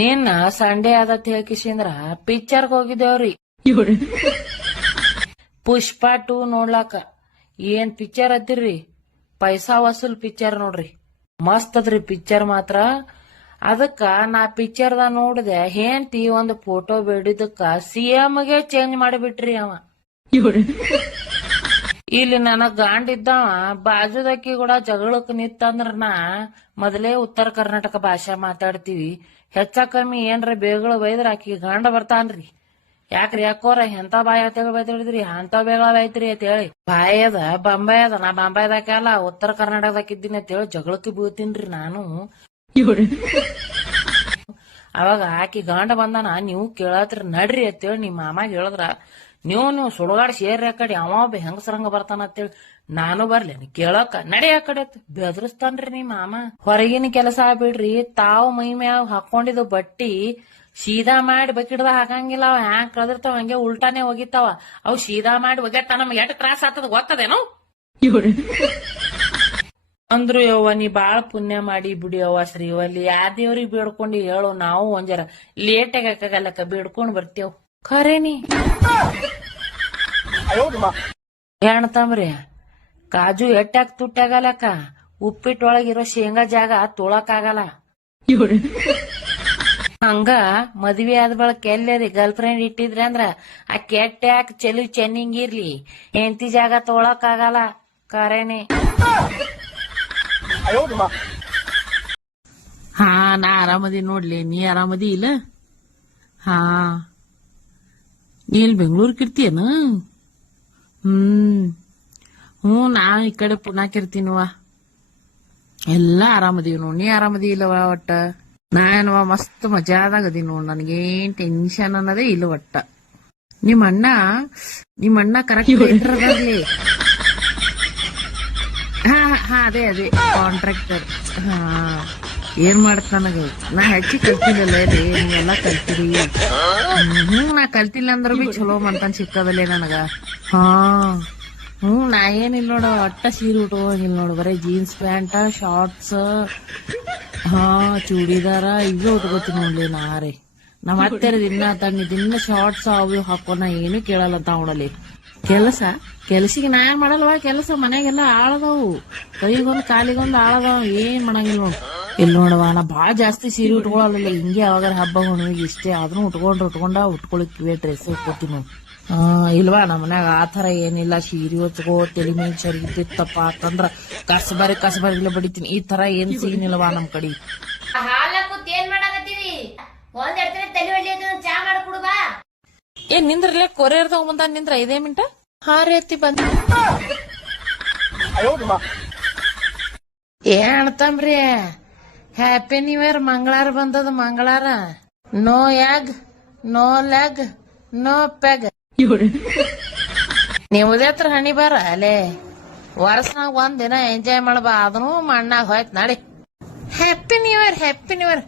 ನಿನ್ನ ಸಂಡೆ ಆದತ್ ಹೇಳ್ಕಿಸಿಂದ್ರ ಪಿಕ್ಚರ್ಗ್ ಹೋಗಿದ್ದೇವ್ರಿ ಪುಷ್ಪ ಟೂ ನೋಡ್ಲಾಕ. ಏನ್ ಪಿಕ್ಚರ್ ಅದಿರ್ರಿ ಪೈಸಾ ವಸೂಲ್ ಪಿಕ್ಚರ್ ನೋಡ್ರಿ. ಮಸ್ತ್ ಅದ್ರಿ ಪಿಕ್ಚರ್ ಮಾತ್ರ. ಅದಕ್ಕ ನಾ ಪಿಕ್ಚರ್ದ ನೋಡಿದೆ ಹೆಂಡತಿ ಒಂದು ಫೋಟೋ ಬೇಡಿದಕ್ಕ ಸಿಎಂಗೆ ಚೇಂಜ್ ಮಾಡಿಬಿಟ್ರಿ ಅವ. ಇಲ್ಲಿ ನನಗ್ ಗಾಂಡ್ ಇದ್ದವ ಬಾಜುದಕ್ಕಿ ಕೂಡ ಜಗಳಕ್ ನಿತ್ತಂದ್ರ ನಾ ಮೊದಲೇ ಉತ್ತರ ಕರ್ನಾಟಕ ಭಾಷೆ ಮಾತಾಡ್ತೀವಿ. ಹೆಚ್ಚ ಕಮ್ಮಿ ಏನ್ರ ಬೇಗಳ ಬೈದ್ರ ಆಕಿ ಗಾಂಡ ಬರ್ತಾನ್ರಿ. ಯಾಕ್ರಿ ಯಾಕೋರ ಎಂತ ಬಾಯಿ ಅಂತ ಬೈತಾಡಿದ್ರಿ ಅಂತ ಬೇಗಳ ಬೈತ್ರಿ ಅಂತ ಹೇಳಿ ಬಾಯಿ ಅದ ಬಂಬಾಯಿ ಅದ ನಾ ಬಂಬಾಯ್ದಾಕಲ್ಲ ಉತ್ತರ ಕರ್ನಾಟಕದಾಗ ಇದ್ದೀನಿ ಅಂತ ಹೇಳಿ ಜಗಳಕ್ಕೆ ಬೀಳ್ತೀನ್ರಿ ನಾನು. ಅವಾಗ ಆಕಿ ಗಾಂಡ ಬಂದಾನ, ನೀವು ಕೇಳತ್ರಿ, ನಡ್ರಿ ಅಂತೇಳಿ ನಿಮ್ ಮಾಮಾಗ ಹೇಳಿದ್ರ. ನೀವು ನೀವು ಸುಡುಗಾಡ್ ಸೇರಿ ಆ ಕಡೆ, ಅವ ಹೆಂಗಸರಂಗ ಬರ್ತಾನ ಅಂತೇಳಿ ನಾನು ಬರ್ಲೇನಿ ಕೇಳಕ, ನಡೆ ಆ ಕಡೆ ಬೆದರಿಸ್ತಾನ್ರಿ ನಿಮ್ಮ ಮಾಮ. ಹೊರಗಿನ ಕೆಲಸ ಬಿಡ್ರಿ, ತಾವು ಮೈ ಮ್ಯಾಗ ಹಾಕೊಂಡಿದ್ದು ಬಟ್ಟಿ ಸೀದಾ ಮಾಡಿ ಬಕಿಡ್ದ ಹಾಕಂಗಿಲ್ಲ, ಅವ ಹ್ಯಾಂಗ್ ಕಳದಿರ್ತಾವ, ಹಂಗೆ ಉಲ್ಟಾನೆ ಹೋಗಿತ್ತಾವ. ಅವ್ ಸೀದಾ ಮಾಡಿ ಒಗೆತ್ತ, ನಮ್ಗೆ ಎಷ್ಟು ತ್ರಾಸ ಆಗ್ತದ ಗೊತ್ತದೇನು? ಅಂದ್ರು ಯವ್ವ, ನೀ ಬಾಳ ಪುಣ್ಯ ಮಾಡಿ ಬಿಡಿ ಯವ್ವ ಶ್ರೀವಲ್ಲಿ. ಯಾ ದೇವ್ರಿಗೆ ಬೇಡ್ಕೊಂಡು ಹೇಳು, ನಾವು ಒಂಜರ ಲೇಟ್ ಹಾಕಾಗಲ್ಲಕ್ಕ ಬೇಡ್ಕೊಂಡು ಬರ್ತೇವ್ ಖರೇನಿ? ಹೆಣ್ತಂಬ್ರಿ ಕಾಜು ಎಟ್ಟಾಗ ತುಟ್ಟಾಗಲಕ್ಕ ಉಪ್ಪಿಟ್ಟೊಳಗಿರೋ ಶೇಂಗಾ ಜಾಗ ತೊಳಕಾಗಲ್ಲ. ಹಂಗ ಮದ್ವಿ ಆದ ಬಳಕ ಎಲ್ಲರಿ ಗರ್ಲ್ ಫ್ರೆಂಡ್ ಇಟ್ಟಿದ್ರಿ ಅಂದ್ರ ಆ ಕೆಟ್ಟ್ಯಾಕ್ ಚೆಲು ಚೆನ್ನಿಂಗಿರ್ಲಿ ಹೆಂಡತಿ ಜಾಗ ತೊಳಕಾಗಲ್ಲ. ಕರೇನೆ ಹಾ, ನಾ ಆರಾಮದಿ ನೋಡ್ಲಿ. ನೀ ಆರಾಮದಿ ಇಲ್ಲ? ಹಾ. ಇಲ್ಲಿ ಬೆಂಗಳೂರಿಗೆ ಇರ್ತೀಯನ ಹ್ಮ್. ಹ್ಞೂ ನಾ ಈ ಕಡೆ ಪುನಾಕ್ ಇರ್ತೀನವ್ವ ಎಲ್ಲ ಆರಾಮದೀವಿ ನೋಡಿ. ನೀ ಆರಾಮದಿ ಇಲ್ಲವ ಒಟ್ಟ? ನಾನವ ಮಸ್ತ್ ಮಜಾದಾಗ ಅದೀನಿ ನೋಡ್. ನನಗೇನ್ ಟೆನ್ಷನ್ ಅನ್ನೋದೇ ಇಲ್ಲ ಒಟ್ಟ. ನಿಮ್ಮ ಅಣ್ಣ ನಿಮ್ಮ ಅಣ್ಣ ಕರೆಕ್ಟ್ ಹಾ ಹಾ ಅದೇ ಅದೇ ಕಾಂಟ್ರಾಕ್ಟರ್ ಹಾ. ಏನ್ ಮಾಡ್ತಾನಾಗ ನಾ ಹೆಚ್ಚಿ ಕಲ್ತಿಲ್ಲ ರೀ ನೀವೆಲ್ಲ ಕಲ್ತಿರಿ. ಹ್ಮ್, ನಾ ಕಲ್ತಿಲ್ಲ ಅಂದ್ರ ಬಿ ಚಲೋ ಮಂತನ್ ಸಿಕ್ಕದಲ್ಲೇ ನನಗ. ಹಾ. ಹ್ಮ್ ನಾ ಏನಿಲ್ಲ ನೋಡು ಒಟ್ಟ ಸೀರೆ ಉಟ್ಕೋಂಗಿಲ್ಲ ನೋಡು ಬರೀ ಜೀನ್ಸ್ ಪ್ಯಾಂಟ ಶಾರ್ಟ್ಸ್ ಹಾ ಚೂಡಿದಾರ ಇವು ಉಟ್ಕೋತೀನಿ ನೋಡ್ಲಿ ನಾ ರೀ. ನಮ್ಮ ಅತ್ತೆರ ದಿನ ತಣ್ಣ ದಿನ ಶಾರ್ಟ್ಸ್ ಅವು ಹಾಕೋನ ಏನು ಕೇಳಲ್ಲ ಅಂತ ಅವಳಲ್ಲಿ ಕೆಲಸ ಕೆಲಸಿಗೆ ನಾ ಮಾಡಲ್ವಾ? ಕೆಲಸ ಮನೆಗೆಲ್ಲ ಆಳದವು. ಕೈಗೊಂದು ಕಾಲಿಗೊಂದು ಆಳದವು ಏನ್ ಮಾಡಂಗಿಲ್ಲ ಇಲ್ಲಿ ನೋಡವ ನಾ ಬಾಳ ಜಾಸ್ತಿ ಸೀರೆ ಉಟ್ಕೊಳಲ್ಲ ಹಿಂಗೆ ಯಾವಾಗಾರ ಹಬ್ಬ ಹುಣ್ಣಿಗೆ ಇಷ್ಟೇ ಆದ್ರೂ ಉಟ್ಕೊಂಡ್ರು ಉಟ್ಕೊಂಡ ಉಟ್ಕೊಳಕ್ಕಿವೆ ಡ್ರೆಸ್ ಉಟ್ಕೋತೀನಿ ನೋಡು. ಹಾ ಇಲ್ವಾ ನಮ್ಮ ಮನ್ಯಾಗ ಆ ಥರ ಏನಿಲ್ಲ. ಸೀರೆ ಹೊಚ್ಕೋ ತಲೆ ಮೇಲೆ ಚರಿತಿತ್ತಪ್ಪ ಅಂತಂದ್ರ ಕಸಬರಿ ಇಲ್ಲ ಬಡಿತೀನಿ. ಈ ತರ ಏನ್ ಸೀನ್ ಇಲ್ವಾ ನಮ್ ಕಡೆ? ಏನ್ ಮಾಡಾಕತ್ತೀರಿ? ಒಂದ್ ತಗೊಂಡ್ ತಲೆ ಮಾಡಿ ಕುಡು ಬಾ. ಏ ನಿಂದ್ರಲ್ಲೇ ಕೊರಿಯರ್ ತಗೊಂಬಂದ ನಿಂದ್ರ? ಐದೇ ಮಿಂಟ? ಹಾ ರೀ ಅತ್ತಿ ಬಂದ ಏನ್ ತಮ್ರಿ. ಹ್ಯಾಪಿ ನ್ಯೂ ಇಯರ್ ಮಂಗಳಾರ ಬಂದದ ಮಂಗಳಾರ. ನೋ ಯಾಗ್ ನೋ ಲೆಗ್ ನೋ ಪೆಗ್ ನೀವು ಹತ್ರ ಹಣಿ ಬಾರ ಅಲೆ. ವರ್ಷನಾಗ ಒಂದ್ ದಿನ ಎಂಜಾಯ್ ಮಾಡಬಾ ಅದನ್ನು ಮಣ್ಣಾಗ ಹೋಯ್ತು ನಡಿ. Happy new year happy new year